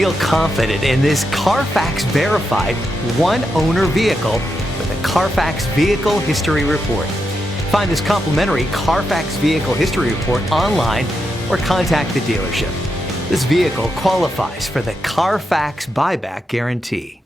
Feel confident in this Carfax verified one-owner vehicle with a Carfax Vehicle History Report. Find this complimentary Carfax Vehicle History Report online or contact the dealership. This vehicle qualifies for the Carfax Buyback Guarantee.